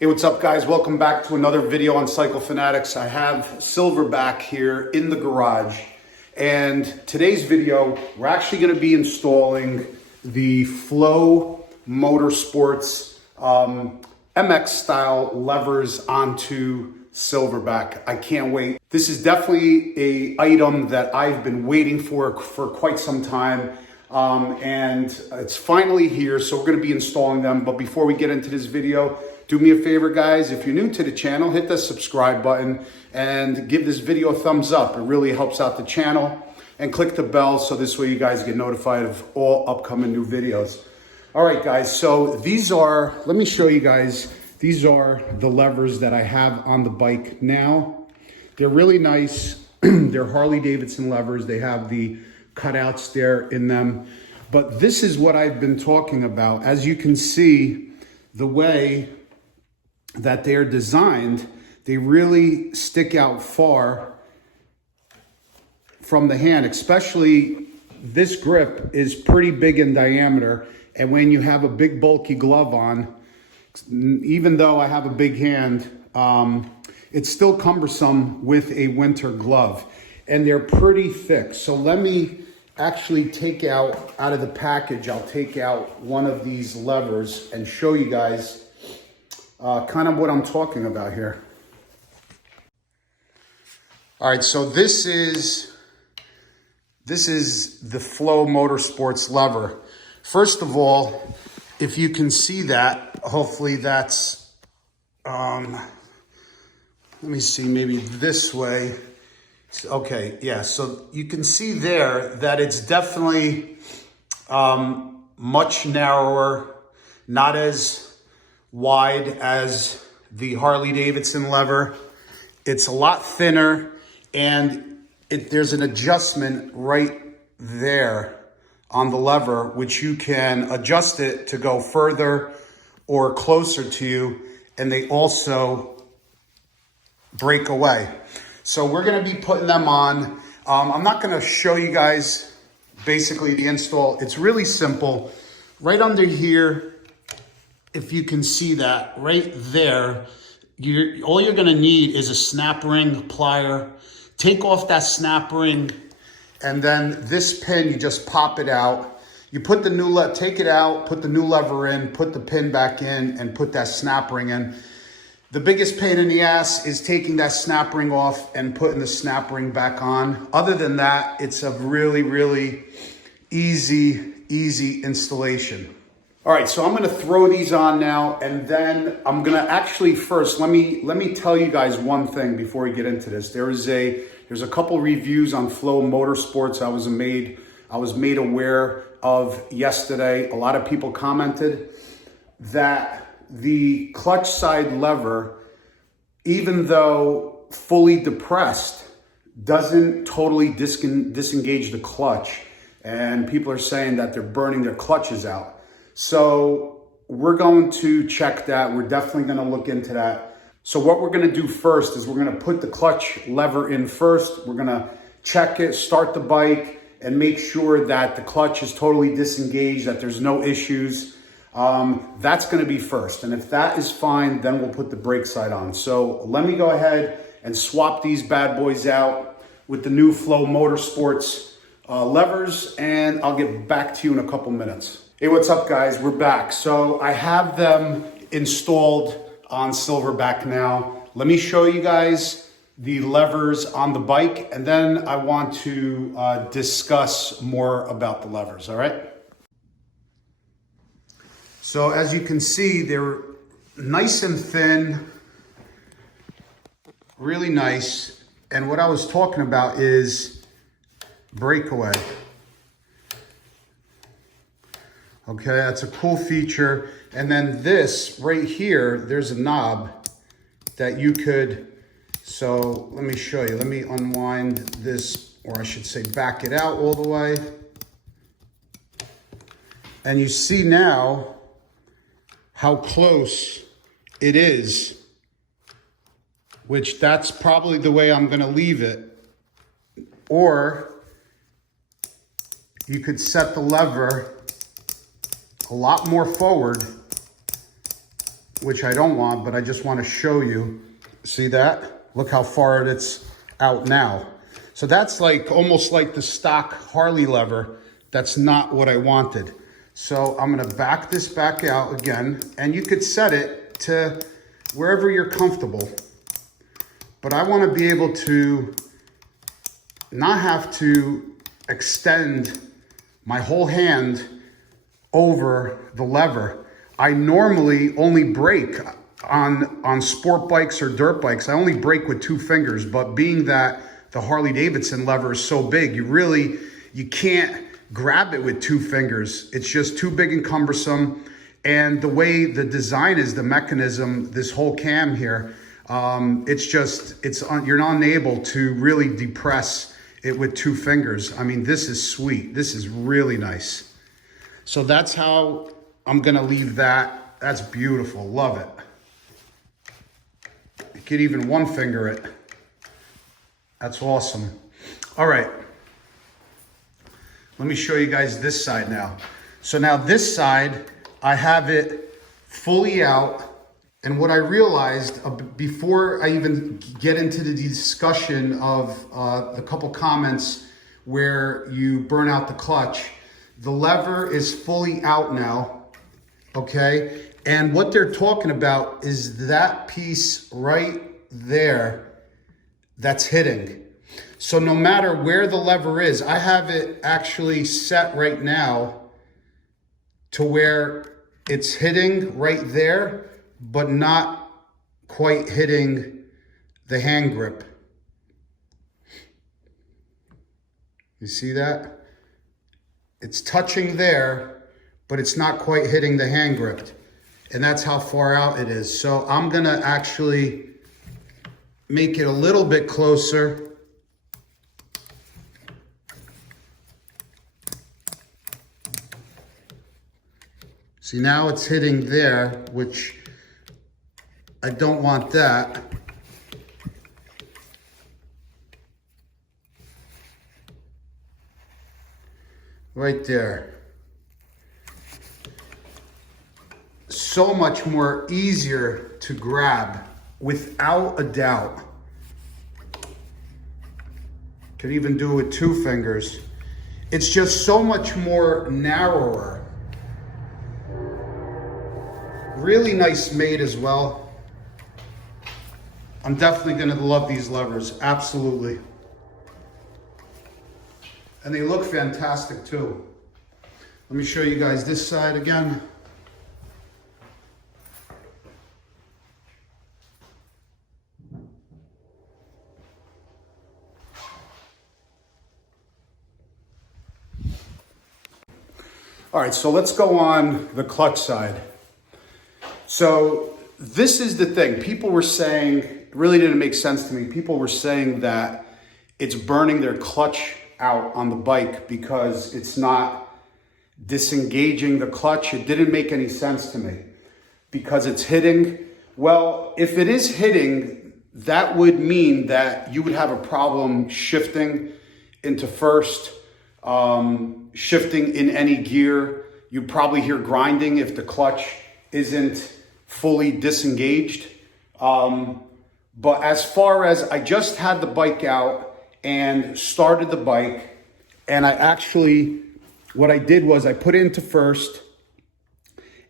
Hey, what's up guys? Welcome back to another video on Cycle Fanatics. I have Silverback here in the garage. And today's video, we're actually gonna be installing the Flow Motorsports MX style levers onto Silverback. I can't wait. This is definitely an item that I've been waiting for quite some time. And it's finally here, so we're gonna be installing them. But before we get into this video, do me a favor, guys. If you're new to the channel, hit the subscribe button and give this video a thumbs up. It really helps out the channel. And click the bell so this way you guys get notified of all upcoming new videos. All right, guys, so these are, let me show you guys, these are the levers that I have on the bike now. They're really nice. They're Harley-Davidson levers. They have the cutouts there in them. But this is what I've been talking about. As you can see, the way that they're designed, they really stick out far from the hand, especially this grip is pretty big in diameter. And when you have a big bulky glove on, even though I have a big hand, it's still cumbersome with a winter glove. And they're pretty thick. So let me actually take out of the package, I'll take out one of these levers and show you guys kind of what I'm talking about here. All right, so this is the Flow Motorsports lever. First of all, if you can see that, hopefully that's, let me see, maybe this way. Okay, yeah, so you can see there that it's definitely much narrower, not as wide as the Harley-Davidson lever. It's a lot thinner, and there's an adjustment right there on the lever, which you can adjust it to go further or closer to you, and they also break away. So we're gonna be putting them on. I'm not gonna show you guys basically the install. It's really simple. Right under here, if you can see that right there, all you're gonna need is a snap ring plier. Take off that snap ring, and then this pin, you just pop it out. You put the new take it out, put the new lever in, put the pin back in, and put that snap ring in. The biggest pain in the ass is taking that snap ring off and putting the snap ring back on. Other than that, it's a really, really easy installation. All right, so I'm gonna throw these on now, and then I'm gonna actually first, let me tell you guys one thing before we get into this. There's a couple reviews on Flow Motorsports I was made aware of yesterday. A lot of people commented that the clutch side lever, even though fully depressed, doesn't totally disengage the clutch. And people are saying that they're burning their clutches out. So we're going to check that. We're definitely going to look into that. So what we're going to do first is we're going to put the clutch lever in first. We're going to check it, start the bike, and make sure that the clutch is totally disengaged, that there's no issues. That's going to be first. And if that is fine, then we'll put the brake side on. So let me go ahead and swap these bad boys out with the new Flow Motorsports levers, and I'll get back to you in a couple minutes. Hey, what's up guys? We're back. So I have them installed on Silverback now. Let me show you guys the levers on the bike, and then I want to discuss more about the levers, all right? So as you can see, they're nice and thin, really nice. And what I was talking about is breakaway. Okay, that's a cool feature. And then this right here, there's a knob that you could, so let me show you. Let me unwind this, or I should say back it out all the way. And you see now how close it is, which that's probably the way I'm gonna leave it. Or you could set the lever a lot more forward which I don't want, but I just want to show you. See that? Look how far it's out now. So that's like almost like the stock Harley lever. That's not what I wanted. So I'm gonna back this back out again, and you could set it to wherever you're comfortable. But I wanna be able to not have to extend my whole hand over the lever. I normally only brake on sport bikes or dirt bikes. I only brake with 2 fingers, but being that the Harley Davidson lever is so big, you can't grab it with 2 fingers. It's just too big and cumbersome. And the way the design is, the mechanism, this whole cam here, you're unable to really depress it with 2 fingers. I mean, this is sweet. This is really nice. So that's how I'm gonna leave that. That's beautiful, love it. You could even 1 finger it. That's awesome. All right. Let me show you guys this side now. So now this side, I have it fully out. And what I realized before I even get into the discussion of the couple comments where you burn out the clutch, the lever is fully out now, okay? And what they're talking about is that piece right there that's hitting. So no matter where the lever is, I have it actually set right now to where it's hitting right there, but not quite hitting the hand grip. You see that? It's touching there, but it's not quite hitting the hand grip. And that's how far out it is. So I'm gonna actually make it a little bit closer. See, now it's hitting there, which I don't want that. Right there. So much more easier to grab, without a doubt. Could even do it with 2 fingers. It's just so much more narrower. Really nice made as well. I'm definitely gonna love these levers, absolutely. And they look fantastic too. Let me show you guys this side again. All right, so let's go on the clutch side. So this is the thing. People were saying, it really didn't make sense to me. People were saying that it's burning their clutch out on the bike because it's not disengaging the clutch. It didn't make any sense to me because it's hitting. Well, if it is hitting, that would mean that you would have a problem shifting into first, shifting in any gear. You'd probably hear grinding if the clutch isn't fully disengaged. But as far as I just had the bike out and started the bike, and I actually, what I did was I put it into first,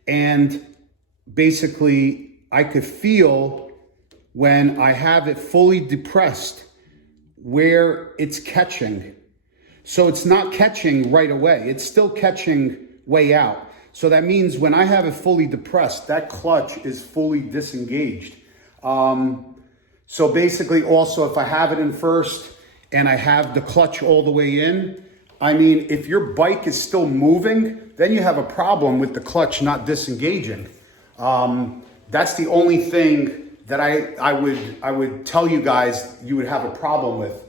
and basically I could feel when I have it fully depressed where it's catching. So it's not catching right away. It's still catching way out. So that means when I have it fully depressed, that clutch is fully disengaged. So basically also if I have it in first and I have the clutch all the way in, I mean, if your bike is still moving, then you have a problem with the clutch not disengaging. That's the only thing that I would tell you guys you would have a problem with.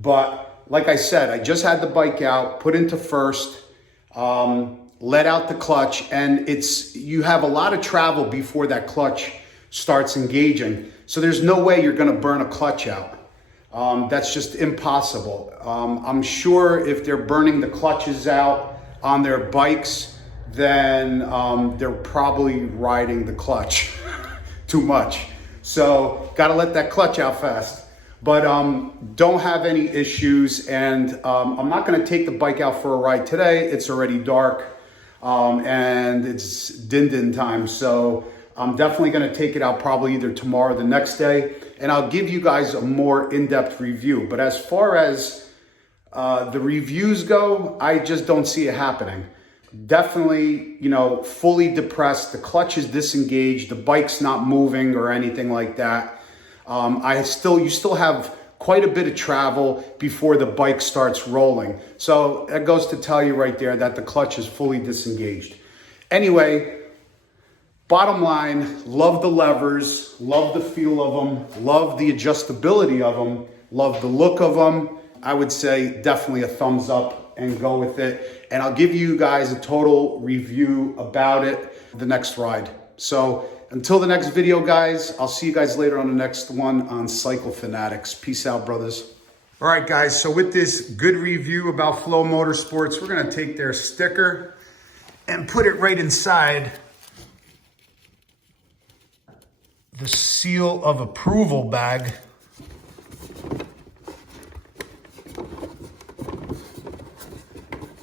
But like I said, I just had the bike out, put into first, let out the clutch, and you have a lot of travel before that clutch starts engaging. So there's no way you're gonna burn a clutch out. That's just impossible. I'm sure if they're burning the clutches out on their bikes, then they're probably riding the clutch. too much. So got to let that clutch out fast. But don't have any issues, and I'm not going to take the bike out for a ride today. It's already dark, and it's din-din time. So I'm definitely going to take it out probably either tomorrow or the next day, and I'll give you guys a more in-depth review. But as far as the reviews go, I just don't see it happening. Definitely, you know, fully depressed. The clutch is disengaged. The bike's not moving or anything like that. You still have quite a bit of travel before the bike starts rolling. So that goes to tell you right there that the clutch is fully disengaged. Anyway, bottom line, love the levers, love the feel of them, love the adjustability of them, love the look of them. I would say definitely a thumbs up and go with it. And I'll give you guys a total review about it the next ride. So until the next video, guys, I'll see you guys later on the next one on Cycle Fanatics. Peace out, brothers. All right, guys, so with this good review about Flow Motorsports, we're gonna take their sticker and put it right inside the seal of approval bag.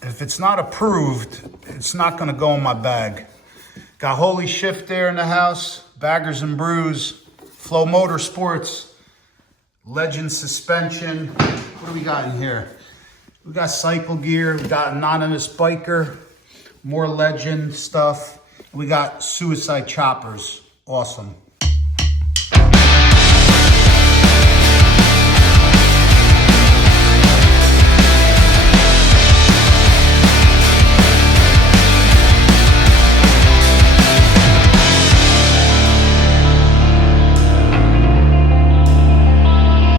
If it's not approved, it's not gonna go in my bag. Got Holy Shift there in the house, Baggers and Brews, Flow Motorsports, Legend Suspension. What do we got in here? We got Cycle Gear, we got Anonymous Biker, more Legend stuff. We got Suicide Choppers, awesome.